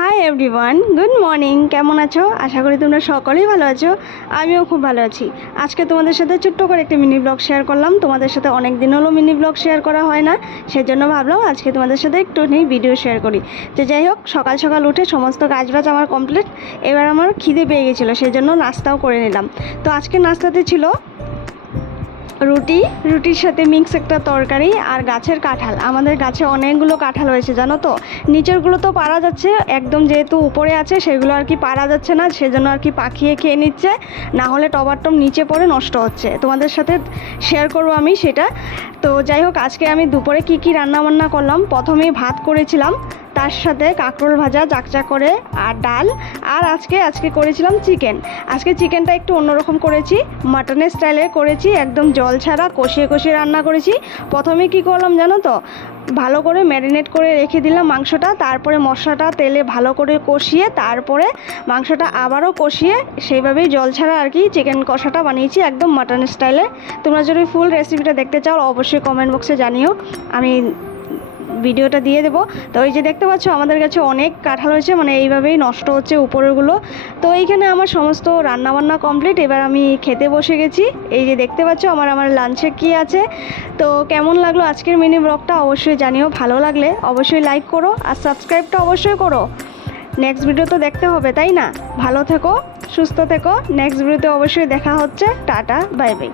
Hi everyone, good morning. কেমন আছো? আশা করি তোমরা সকলেই ভালো আছো। আমিও খুব ভালো আছি। আজকে তোমাদের সাথে ছোট্ট করে একটা মিনি ব্লগ শেয়ার করলাম। তোমাদের সাথে অনেক দিন হলো মিনি ব্লগ শেয়ার করা হয় না, সেজন্য ভাবলাম আজকে তোমাদের সাথে একটু ভিডিও শেয়ার করি। তো যাই হোক, সকাল সকাল উঠে সমস্ত কাজবাজ আমার কমপ্লিট। এবার আমার খিদে পেয়ে গেছিলো, সেজন্য নাস্তাও করে নিলাম। তো আজকে নাস্তাতে ছিল রুটির সাথে মিক্স একটা তরকারি আর গাছের কাঁঠাল। আমাদের গাছে অনেকগুলো কাঁঠাল হয়েছে জানো তো। নিচেরগুলো তো পারা যাচ্ছে, একদম যেহেতু উপরে আছে সেগুলো আর কি পারা যাচ্ছে না, সেজন্য আর কি পাখিয়ে খেয়ে নিচ্ছে, না হলে টবারটম নিচে পড়ে নষ্ট হচ্ছে। তোমাদের সাথে শেয়ার করবো আমি সেটা। তো যাই হোক, আজকে আমি দুপুরে কি রান্নাবান্না করলাম। প্রথমেই ভাত করেছিলাম, তার সাথে কাঁকরোল ভাজা চাকচা করে আর ডাল। আর আজকে করেছিলাম চিকেন। আজকে চিকেনটা একটু অন্যরকম করেছি, মাটনের স্টাইলে করেছি, একদম জল ছাড়া কষিয়ে রান্না করেছি। প্রথমে কি করলাম জানো তো, ভালো করে ম্যারিনেট করে রেখে দিলাম মাংসটা, তারপরে মশলাটা তেলে ভালো করে কষিয়ে তারপরে মাংসটা আবারও কষিয়ে সেইভাবেই জল ছাড়া আর কি চিকেন কষাটা বানিয়েছি, একদম মাটন স্টাইলে। তোমরা যদি ফুল রেসিপিটা দেখতে চাও অবশ্যই কমেন্ট বক্সে জানিও, আমি ভিডিওটা দিয়ে দেবো। তো এই যে দেখতে পাচ্ছ আমাদের কাছে অনেক কাঁঠাল হয়েছে, মানে এইভাবেই নষ্ট হচ্ছে উপরেরগুলো। তো এইখানে আমার সমস্ত রান্নাবান্না কমপ্লিট, এবার আমি খেতে বসে গেছি। এই যে দেখতে পাচ্ছ আমার লাঞ্চে কি আছে। তো কেমন লাগলো আজকের মিনি ব্লগটা অবশ্যই জানিও। ভালো লাগলে অবশ্যই লাইক করো আর সাবস্ক্রাইবটা অবশ্যই করো। নেক্সট ভিডিও তো দেখতে হবে, তাই না? ভালো থেকো, সুস্থ থেকো। নেক্সট ভিডিওতে অবশ্যই দেখা হচ্ছে। Tata, bye bye.